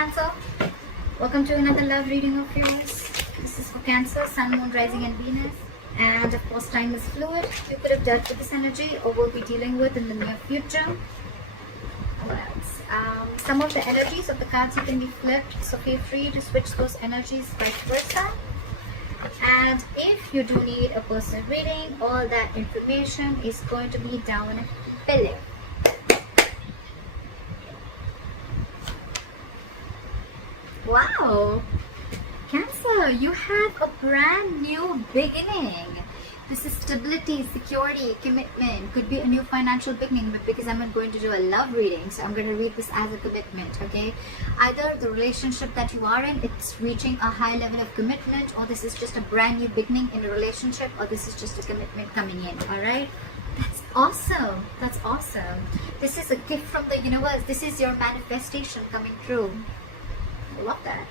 Cancer. Welcome to another love reading of yours. This is for Cancer, Sun, Moon, Rising and Venus. And of course, time is fluid. You could have dealt with this energy or will be dealing with in the near future. What else? Some of the energies of the cards you can be flipped, so feel free to switch those energies vice versa. And if you do need a personal reading, all that information is going to be down below. Wow, Cancer, you have a brand new beginning. This is stability, security, commitment. Could be a new financial beginning, but because I'm not going to do a love reading, so I'm going to read this as a commitment, okay? Either the relationship that you are in, it's reaching a high level of commitment, or this is just a brand new beginning in a relationship, or this is just a commitment coming in, all right? That's awesome. That's awesome. This is a gift from the universe. This is your manifestation coming true. I love that.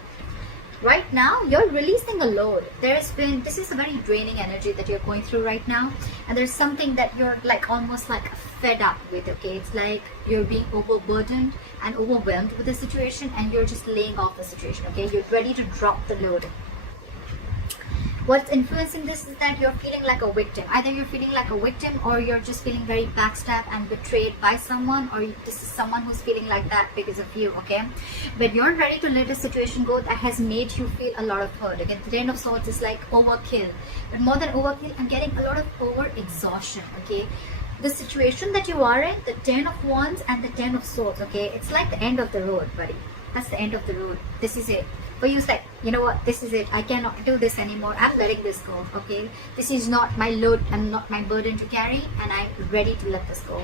Right now you're releasing a load. This is a very draining energy that you're going through right now, and there's something that you're like almost like fed up with, okay? It's like you're being overburdened and overwhelmed with the situation, and you're just laying off the situation, okay? You're ready to drop the load. What's influencing this is that you're feeling like a victim. Either you're feeling like a victim, or you're just feeling very backstabbed and betrayed by someone, or this is someone who's feeling like that because of you, okay? But you're ready to let a situation go that has made you feel a lot of hurt. Again, the Ten of Swords is like overkill. But more than overkill, I'm getting a lot of over-exhaustion, okay? The situation that you are in, the Ten of Wands and the Ten of Swords, okay? It's like the end of the road, buddy. That's the end of the road. This is it. For you, it's like, you know what, this is it. I cannot do this anymore. I'm letting this go, okay? This is not my load and not my burden to carry, and I'm ready to let this go.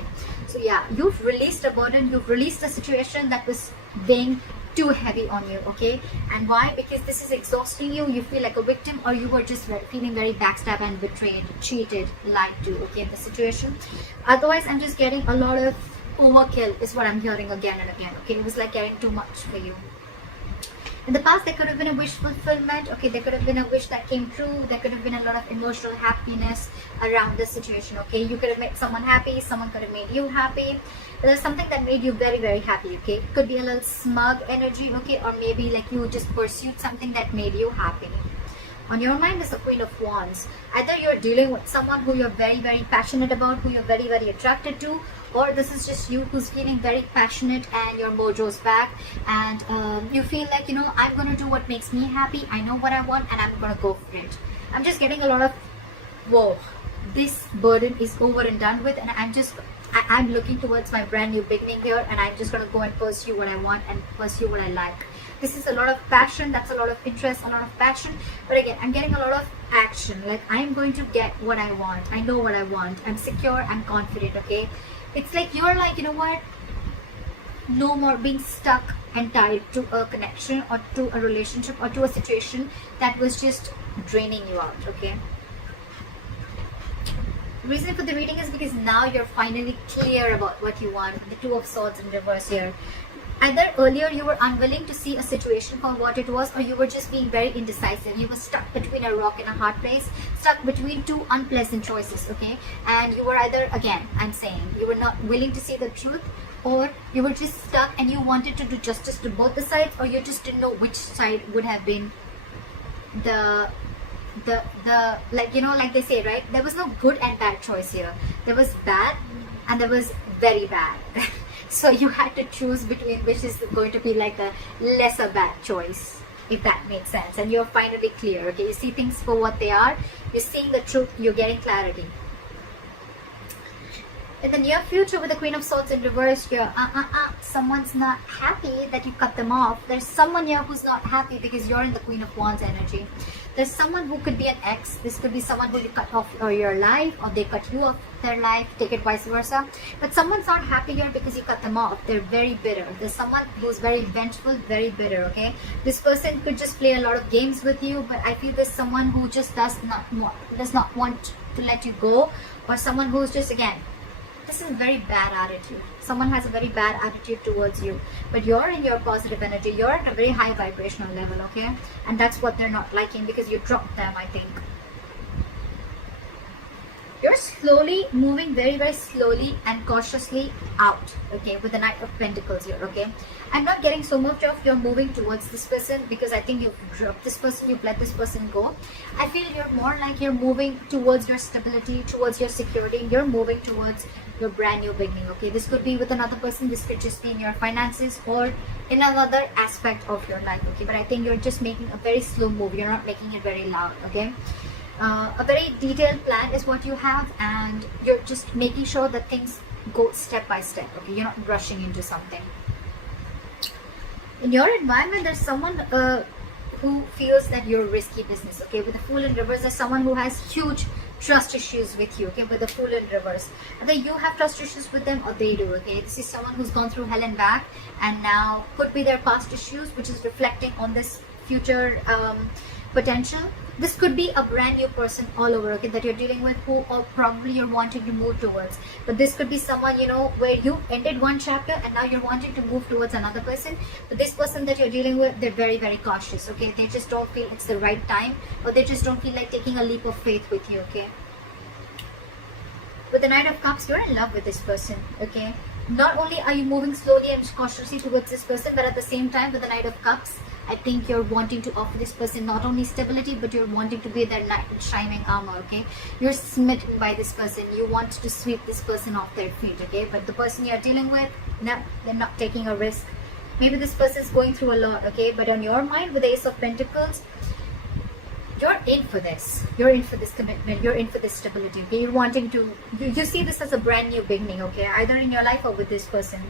So yeah, you've released a burden. You've released a situation that was being too heavy on you, okay? And why? Because this is exhausting you. You feel like a victim, or you were just feeling very backstabbed and betrayed, cheated, lied to, okay, in the situation. Otherwise, I'm just getting a lot of overkill is what I'm hearing again and again, okay? It was like getting too much for you. In the past, there could have been a wish fulfillment, okay? There could have been a wish that came true. There could have been a lot of emotional happiness around this situation, okay? You could have made someone happy. Someone could have made you happy. There's something that made you very, very happy, okay? It could be a little smug energy, okay? Or maybe like you just pursued something that made you happy. On your mind is the Queen of Wands. Either you're dealing with someone who you're very, very passionate about, who you're very, very attracted to, or this is just you who's feeling very passionate and your mojo's back, and you feel like, you know, I'm going to do what makes me happy. I know what I want, and I'm going to go for it. I'm just getting a lot of, whoa, this burden is over and done with, and I'm looking towards my brand new beginning here, and I'm just going to go and pursue what I want and pursue what I like. This is a lot of passion. That's a lot of interest, a lot of passion. But again, I'm getting a lot of action. Like, I'm going to get what I want. I know what I want. I'm secure. I'm confident, okay? It's like you're like, you know what? No more being stuck and tied to a connection or to a relationship or to a situation that was just draining you out, okay? The reason for the reading is because now you're finally clear about what you want. The Two of Swords in reverse here. Either earlier you were unwilling to see a situation for what it was, or you were just being very indecisive. You were stuck between a rock and a hard place, stuck between two unpleasant choices, okay? And you were either, again, I'm saying, you were not willing to see the truth, or you were just stuck and you wanted to do justice to both the sides, or you just didn't know which side would have been the like, you know, like they say, right? There was no good and bad choice here. There was bad and there was very bad. So you had to choose between which is going to be like a lesser bad choice, if that makes sense. And you're finally clear, okay? You see things for what they are. You're seeing the truth. You're getting clarity. In the near future, with the Queen of Swords in reverse, you're someone's not happy that you cut them off. There's someone here who's not happy because you're in the Queen of Wands energy. There's someone who could be an ex. This could be someone who you cut off your life, or they cut you off their life. Take it vice versa. But someone's not happy here because you cut them off. They're very bitter. There's someone who's very vengeful, very bitter, okay? This person could just play a lot of games with you, but I feel there's someone who just does not want to let you go, or someone who's just, again, this is a very bad attitude. Someone has a very bad attitude towards you, but you're in your positive energy. You're at a very high vibrational level, okay? And that's what they're not liking, because you dropped them, I think. You're slowly moving very slowly and cautiously out, okay, with the Knight of Pentacles here, okay. I'm not getting so much of you're moving towards this person, because I think you've dropped this person, you've let this person go. I feel you're more like you're moving towards your stability, towards your security. You're moving towards your brand new beginning, okay. This could be with another person, this could just be in your finances or in another aspect of your life, okay. But I think you're just making a very slow move. You're not making it very loud, okay. A very detailed plan is what you have, and you're just making sure that things go step by step, okay. You're not rushing into something. In your environment, there's someone who feels that you're risky business, okay. With the Fool in reverse, there's someone who has huge trust issues with you, okay. With the Fool in reverse, either you have trust issues with them or they do, okay. This is someone who's gone through hell and back, and now could be their past issues, which is reflecting on this future potential. This could be a brand new person all over, okay, that you're dealing with, who or probably you're wanting to move towards. But this could be someone, you know, where you ended one chapter and now you're wanting to move towards another person. But this person that you're dealing with, they're very cautious, okay. They just don't feel it's the right time, or they just don't feel like taking a leap of faith with you, okay. With the Knight of Cups, you're in love with this person, okay. Not only are you moving slowly and cautiously towards this person, but at the same time, with the Knight of Cups, I think you're wanting to offer this person not only stability, but you're wanting to be their knight in shining armor, okay. You're smitten by this person. You want to sweep this person off their feet, okay. But the person you're dealing with, no, they're not taking a risk. Maybe this person is going through a lot, okay. But on your mind, with the Ace of Pentacles, you're in for this. You're in for this commitment. You're in for this stability, okay. You're wanting to, you see this as a brand new beginning, okay, either in your life or with this person.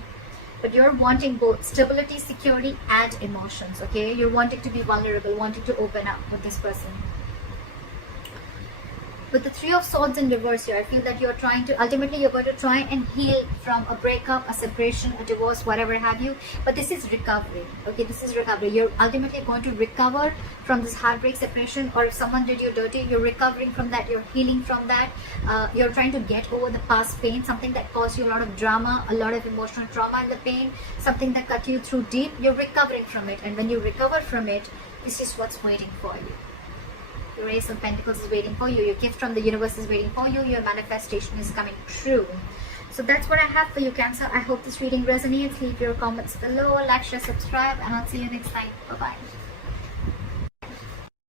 But you're wanting both stability, security, and emotions, okay. You're wanting to be vulnerable, wanting to open up with this person. With the Three of Swords in reverse here, I feel that you're trying to, ultimately you're going to try and heal from a breakup, a separation, a divorce, whatever have you. But this is recovery, okay. This is recovery. You're ultimately going to recover from this heartbreak, separation, or if someone did you dirty, you're recovering from that, you're healing from that. You're trying to get over the past pain, something that caused you a lot of drama, a lot of emotional trauma in the pain, something that cut you through deep. You're recovering from it, and when you recover from it, this is what's waiting for you. Your Ace of Pentacles is waiting for you. Your gift from the universe is waiting for you. Your manifestation is coming true. So that's what I have for you, Cancer. I hope this reading resonates. Leave your comments below, like, share, subscribe, and I'll see you next time. Bye-bye.